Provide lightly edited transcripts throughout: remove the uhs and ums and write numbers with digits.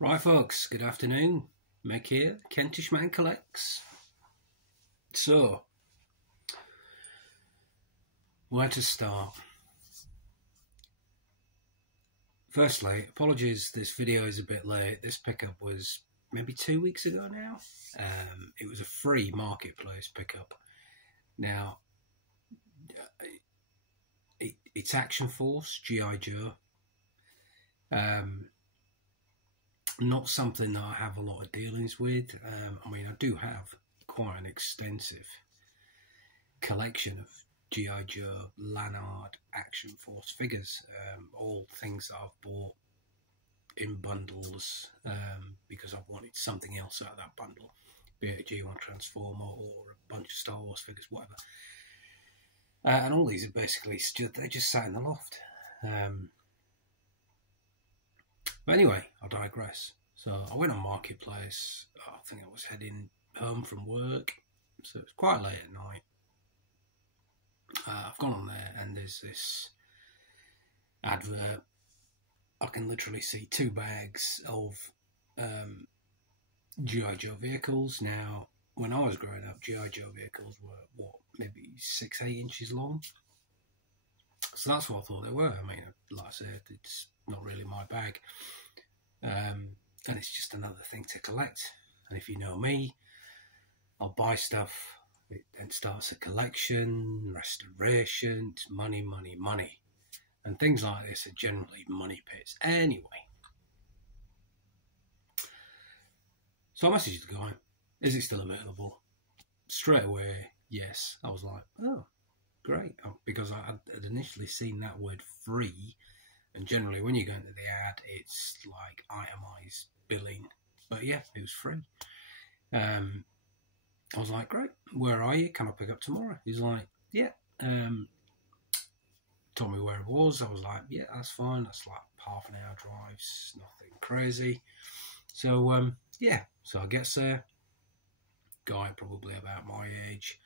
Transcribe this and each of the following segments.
Right folks, good afternoon. Mick here, Kentish Man Collects. So, where to start? Firstly, apologies this video is a bit late. This pickup was maybe 2 weeks ago now. It was a free Marketplace pickup. Now, it's Action Force, G.I. Joe. Not something that I have a lot of dealings with. I mean, I do have quite an extensive collection of G.I. Joe, Lanard, Action Force figures, all things that I've bought in bundles because I wanted something else out of that bundle, be it a G1 Transformer or a bunch of Star Wars figures, whatever. And all these are basically, they just sat in the loft. But anyway, I digress. So I went on Marketplace. I think I was heading home from work, so it's quite late at night. I've gone on there and there's this advert. I can literally see 2 bags of G.I. Joe vehicles. Now, when I was growing up, G.I. Joe vehicles were, what, maybe 6-8 inches long? So that's what I thought they were. I mean, like I said, it's not really my bag. And it's just another thing to collect. And if you know me, I'll buy stuff. It then starts a collection, restoration, it's money, money, money. And things like this are generally money pits. Anyway. So I messaged the guy, is it still available? Straight away, yes. I was like, oh, great. Because I had initially seen that word free. And generally when you go into the ad, it's like itemised billing. But yeah, it was free. I was like, great, where are you? Can I pick up tomorrow? He's like, yeah. Told me where it was. I was like, yeah, that's fine. That's like half an hour drive. It's nothing crazy. So, yeah. So I guess there. Guy probably about my age.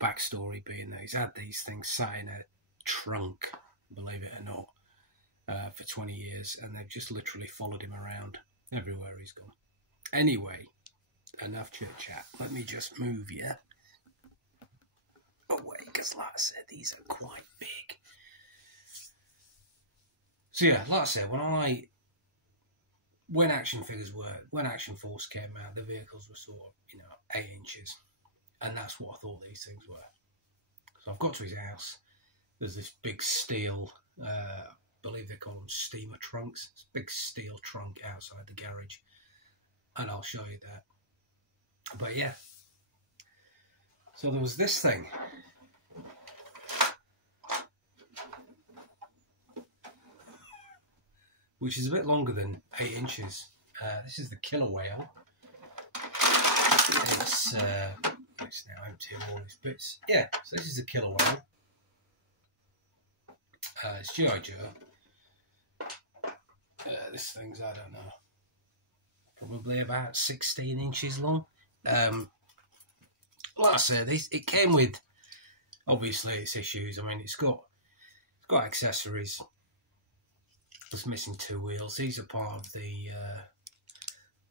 Backstory being that he's had these things sat in a trunk, believe it or not, for 20 years. And they've just literally followed him around everywhere he's gone. Anyway. Enough chit chat. Let me just move you away because, like I said, these are quite big. So yeah, like I said, when Action Force came out, the vehicles were sort of 8 inches, and that's what I thought these things were. So I've got to his house. There's this big steel, I believe they call them steamer trunks. It's a big steel trunk outside the garage, and I'll show you that. But yeah, so there was this thing. Which is a bit longer than 8 inches. This is the killer whale. It's now empty of all its bits. Yeah, so this is the killer whale. It's G.I. Joe. This thing's, I don't know, probably about 16 inches long. Like I said, it came with, obviously, its issues. I mean, it's got accessories. It's missing 2 wheels. These are part of the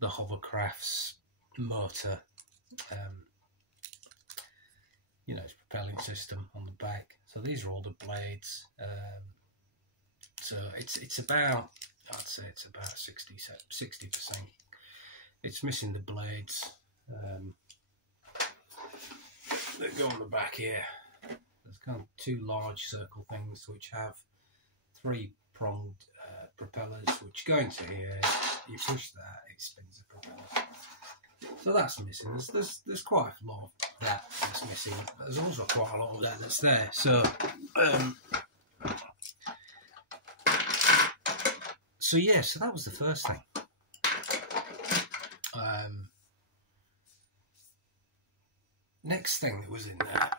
hovercraft's motor. Its propelling system on the back. So these are all the blades. So it's about, I'd say it's about 60%. It's missing the blades that go on the back here. There's kind of 2 large circle things which have 3-pronged propellers which go into here. You push that, it spins the propellers. So that's missing. There's quite a lot of that that's missing. There's also quite a lot of that that's there. So yeah, so that was the first thing. Next thing that was in there,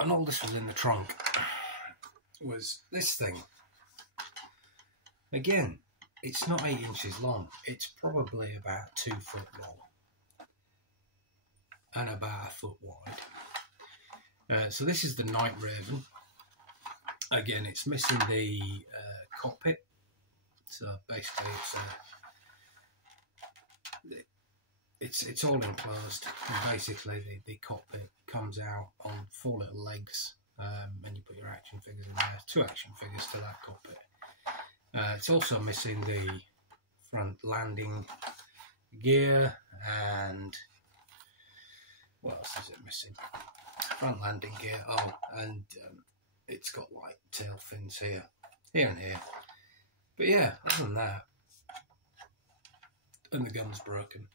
and all this was in the trunk, was this thing. Again, it's not 8 inches long. It's probably about 2 foot long and about 1 foot wide. So this is the Night Raven. Again, it's missing the cockpit. So basically, it's all enclosed. And basically, the cockpit comes out on 4 little legs, and you put your action figures in there. 2 action figures to that cockpit. It's also missing the front landing gear, and what else is it missing? Front landing gear. Oh, and it's got like tail fins here and here. But yeah, other than that, and the gun's broken.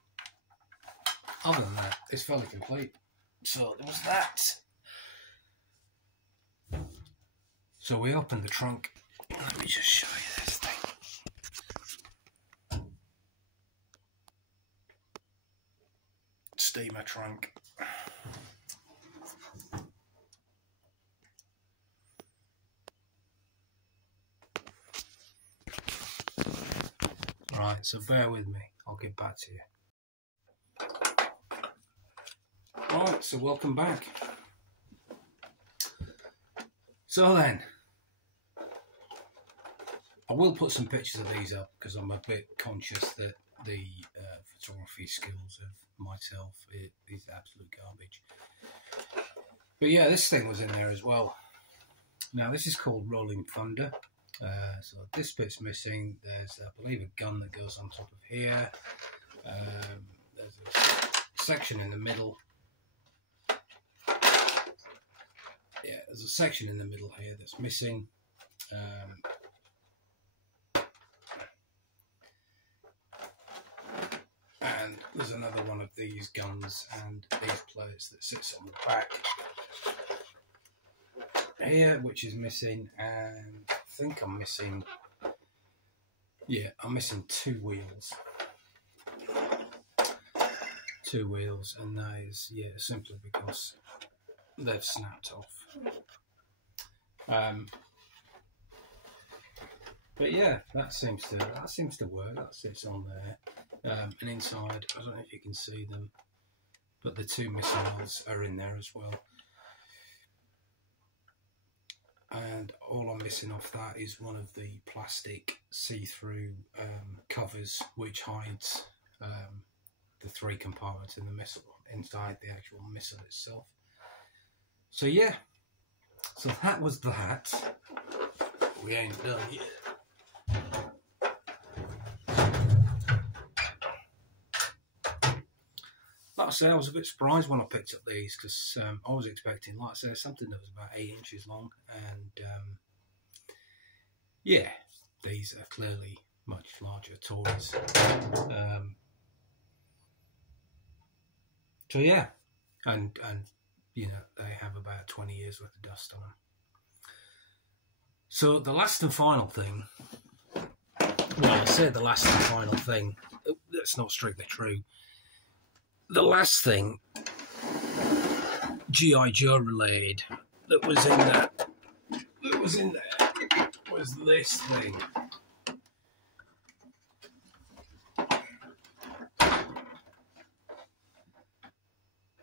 Other than that, it's fairly complete. So there was that. So we opened the trunk. Let me just show you this thing. Steamer trunk. Right, so bear with me. I'll get back to you. Right, so welcome back. So then, I will put some pictures of these up because I'm a bit conscious that the photography skills of myself is absolute garbage. But yeah, this thing was in there as well. Now this is called Rolling Thunder. So this bit's missing. There's, I believe, a gun that goes on top of here. There's a section in the middle. Yeah, there's a section in the middle here that's missing. And there's another one of these guns and these plates that sits on the back here, which is missing, and I think I'm missing, yeah, I'm missing 2 wheels. 2 wheels, and that is, yeah, simply because they've snapped off. But yeah, that seems to work. That sits on there. And inside, I don't know if you can see them, but the 2 missiles are in there as well. And all I'm missing off that is one of the plastic see-through covers which hides the 3 compartments in the missile inside the actual missile itself. So yeah, so that was that. We ain't done yet. Like I say, I was a bit surprised when I picked up these because I was expecting, like I say, something that was about 8 inches long, and yeah, these are clearly much larger toys. So yeah, and you know, they have about 20 years worth of dust on them. So the last and final thing, well, I say the last and final thing, that's not strictly true. The last thing, G.I. Joe related, that was in there, was this thing.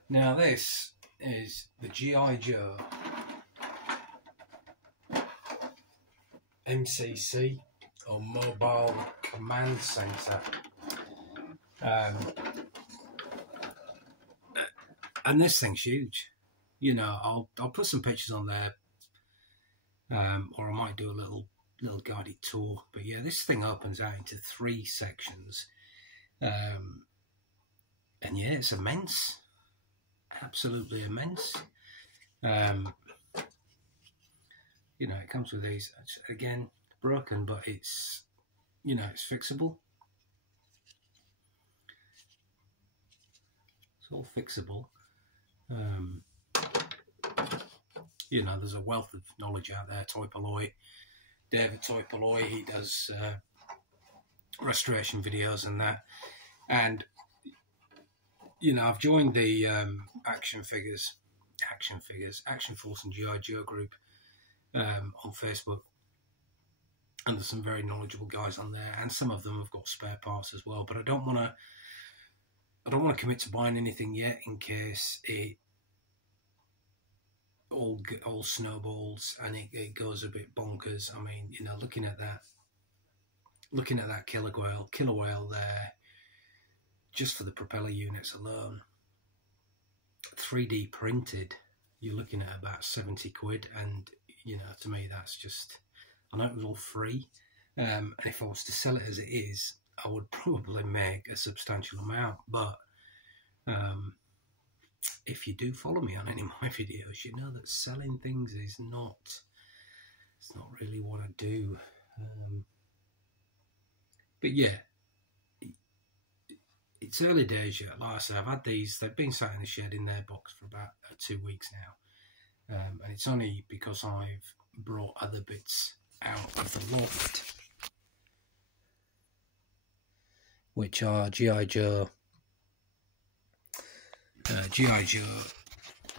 Now this is the G.I. Joe MCC, or Mobile Command Center. And this thing's huge. You know, I'll put some pictures on there, or I might do a little guided tour. But yeah, this thing opens out into 3 sections, and yeah, it's immense, absolutely immense. You know, it comes with these, again, broken, but it's, you know, it's fixable. It's all fixable. You know, there's a wealth of knowledge out there. David Toypaloy, he does restoration videos and that. And, you know, I've joined the Action Force and G.I. Joe group on Facebook, and there's some very knowledgeable guys on there, and some of them have got spare parts as well. But I don't want to commit to buying anything yet in case it all snowballs and it goes a bit bonkers. I mean, you know, looking at that looking at that killer whale there, just for the propeller units alone, 3D printed, you're looking at about 70 quid, and you know, to me that's just, I know it was all free, and if I was to sell it as it is, I would probably make a substantial amount. But if you do follow me on any of my videos, you know that selling things is not, it's not really what I do. But yeah, it's early days yet. Like I said, I've had these, they've been sat in the shed in their box for about 2 weeks now. And it's only because I've brought other bits out of the loft, which are G.I. Joe,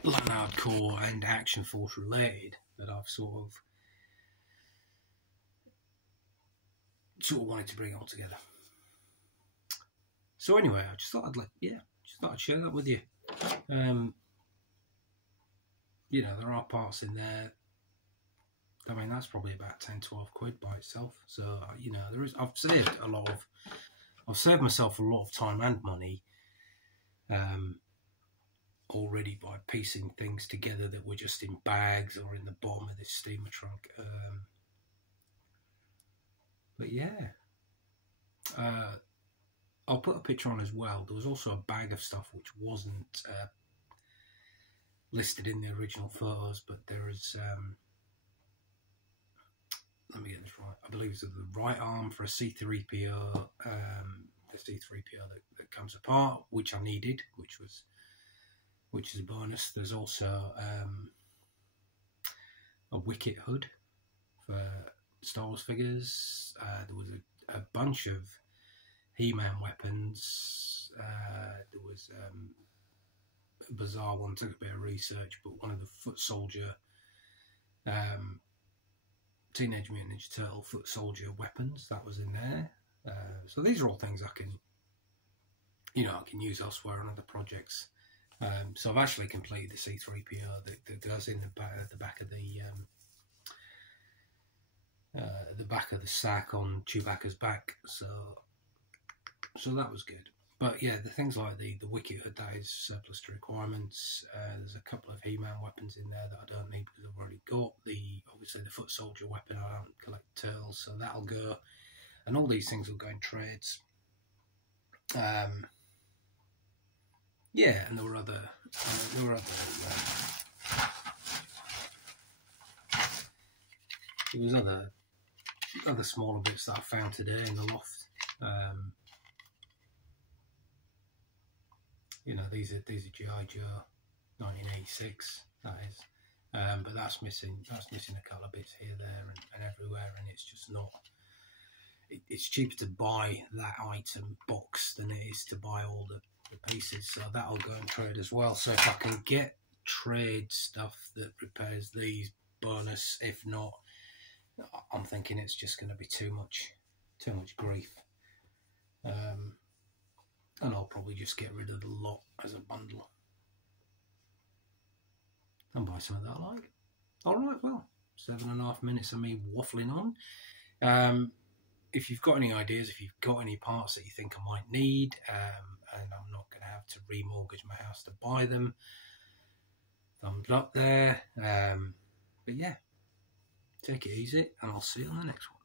Lanard Corps and Action Force related, that I've sort of wanted to bring all together. So anyway, I just thought I'd share that with you. You know, there are parts in there, I mean, that's probably about 10-12 quid by itself. So, you know, I've saved myself a lot of time and money already by piecing things together that were just in bags or in the bottom of this steamer trunk. But yeah, I'll put a picture on as well. There was also a bag of stuff which wasn't listed in the original photos, but there is, let me get this right, I believe it's the right arm for a C3PO, the C3PO that comes apart, which I needed, which is a bonus. There's also a Wicket hood for Star Wars figures. There was a bunch of He-Man weapons. There was a bizarre one, took a bit of research, but one of the foot soldier, Teenage Mutant Ninja Turtle foot soldier weapons, that was in there. So these are all things I can use elsewhere on other projects. So I've actually completed the C3PO that goes in the back of the sack on Chewbacca's back. So that was good. But yeah, the things like the Wicket hood, that is surplus to requirements. There's a couple of He-Man weapons in there that I don't need because I've already got. Obviously the foot soldier weapon, I don't collect turtles, so that'll go. And all these things will go in trades. Yeah, and there were other smaller bits that I found today in the loft. You know, these are G.I. Joe 1986, that is. But that's missing a couple of bits here, there, and everywhere, and it's just not. It's cheaper to buy that item box than it is to buy all the pieces, so that'll go in trade as well. So if I can get trade stuff that repairs these, bonus. If not, I'm thinking it's just going to be too much grief. And I'll probably just get rid of the lot as a bundle and buy something that I like. Alright, well, 7.5 minutes of me waffling on. If you've got any ideas, if you've got any parts that you think I might need, and I'm not going to have to remortgage my house to buy them, thumbs up there. But yeah, take it easy, and I'll see you on the next one.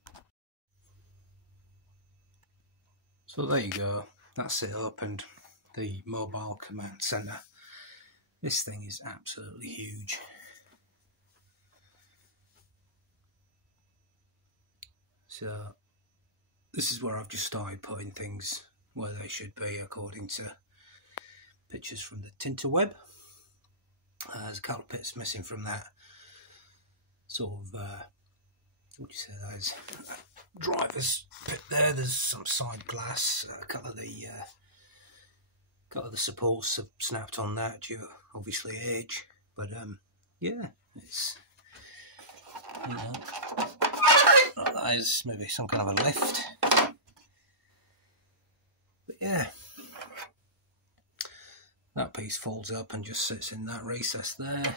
So there you go. That's it, opened the mobile command center. This thing is absolutely huge. So this is where I've just started putting things where they should be according to pictures from the Tinterweb. There's a couple of bits missing from that sort of, what do you say that is? Driver's bit there. There's some side glass. A couple of the supports have snapped on that due to obviously age. But yeah, it's, you know, that is maybe some kind of a lift. But yeah, that piece folds up and just sits in that recess there.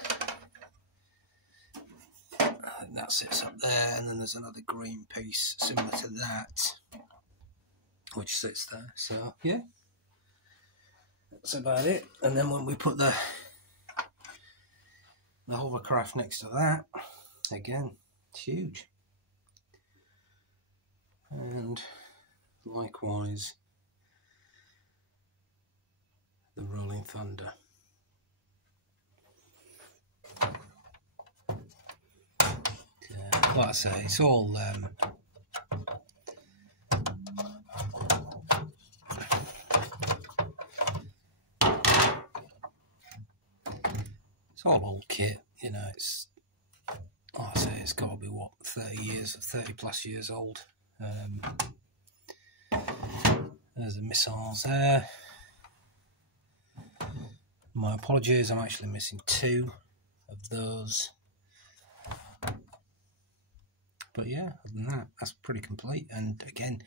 that sits up there, and then there's another green piece similar to that which sits there. So yeah, that's about it. And then when we put the hovercraft next to that, again, it's huge. And likewise the Rolling Thunder. Like I say, it's all old kit, you know. It's like I say, it's got to be what, 30 plus years old. There's the missiles there. My apologies, I'm actually missing 2 of those. But yeah, other than that, that's pretty complete. And again,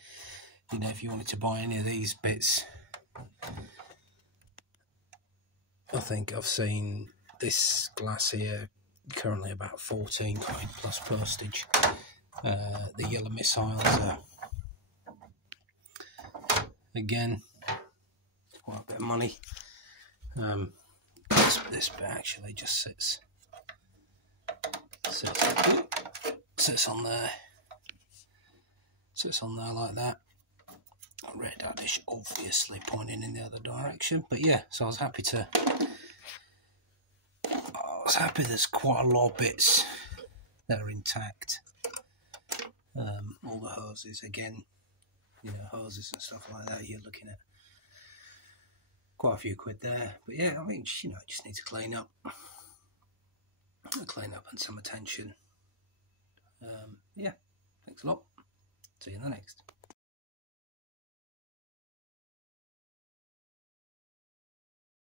you know, if you wanted to buy any of these bits, I think I've seen this glass here currently about 14 quid plus postage. The yellow missiles are, again, quite a bit of money. This bit actually just sits on there. Sits on there like that. Red-addish obviously pointing in the other direction. But yeah, so I was happy there's quite a lot of bits that are intact. All the hoses, again, you know, hoses and stuff like that, you're looking at quite a few quid there. But yeah, I mean, you know, just need to clean up and some attention. Yeah, thanks a lot. See you in the next.